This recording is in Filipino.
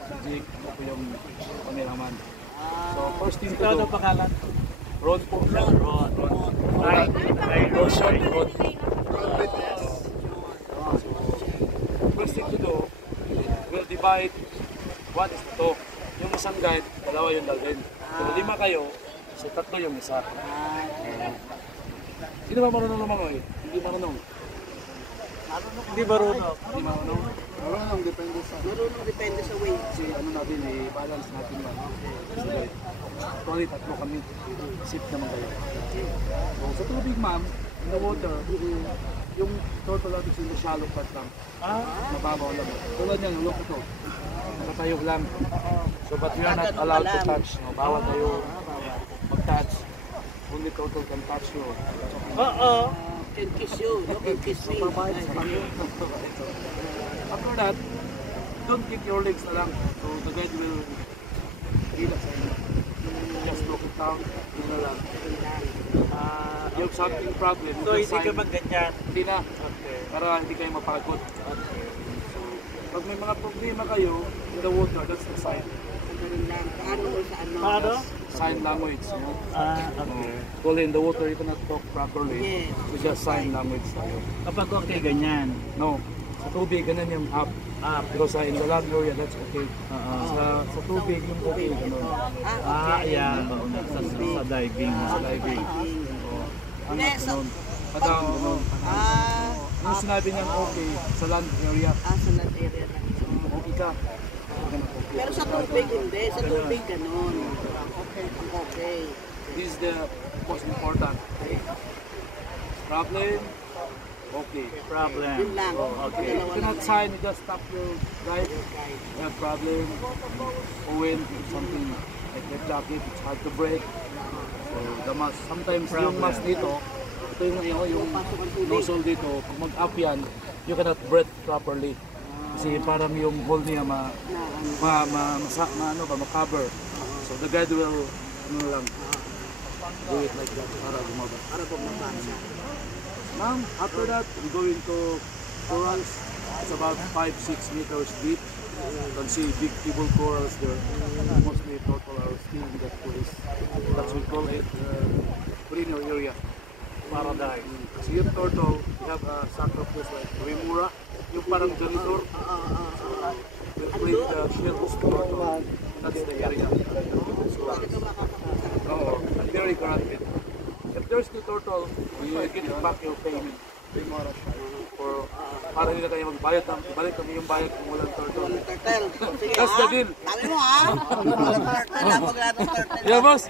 Si Jake, ako po yung cameraman. So, first thing to Ano do, pangalan? Ron po siya. Ron. Ron short, Ron. First thing to do, we'll divide one is to. Yung isang guide, dalawa yung dalhin. Kung 5 kayo, so 3 yung isa. Sino ba marunong lumangoy? Hindi marunong. Hindi marunong. Hindi marunong. Marunong depende sa weight. Kasi ano natin, balance natin lang. Sige. Actually, 3 kami. Sip naman kayo. So, sa tubig ma'am, in the water, yung total natin sa shallow part lang. Mababaw lang. Tulad yan, ulok ito. Nakatayo lang. So, but we are not allowed to touch. No? Bawal tayo mag-touch. Only total can touch you. Oo. Can kiss you, no? Can kiss me. After that, don't kick your legs na lang. So, the guide will relax sa inyo. Just look it down. Yun na lang. You have something problem. So, hindi ka magganyan. Hindi na. Okay. Para hindi kayo mapagod. So, pag may mga problema kayo in the water, that's the sign. Paano? Sign language. You know? Okay. Well, in the water, you cannot talk properly. Yes. It's just sign language tayo. Kapag okay, ganyan. No. Sa tubig, ganun yung up. Pero sa in the land area, that's okay. Sa tubig, yung okay. Ganun. Ayan. Sa diving. Sa diving. Ano, ganun. Padang, ganun. Yung sinabi niyang okay, sa land area, Sa land area lang. okay ka. Pero sa tubig hindi. Sa tubig ganun. Okay. This is the most important. Problem, okay. Problem. Yun lang. Okay. You cannot sign, you just stop your guide. You have problem, when something like that jacket, it's hard to breathe. So the mask, sometimes yung mask dito, ito yung nozzle dito, pag mag-up yan, you cannot breathe properly. Kasi parang yung hole niya ma-cover. So the guide will, lang, do it like that para bumaba. Ma'am, after that, we're going to corals. It's about 5-6 meters deep. You can see big cable corals there. Mostly turtle are still in that place. That's we call it Brino area. Paradise. Kasi yung turtle, we have a sacrifice like Remura. Yung parang janitor. We play the shells turtle. That's the area. Oh, very granted. If there's the turtle, you get back your payment. For para hindi na kayo magbayad ng balik kami yung bayad kung walang turtle. Turtle. Sige, That's the deal. Sabi mo ha? Walang turtle. Pag wala ng turtle. Yeah, boss.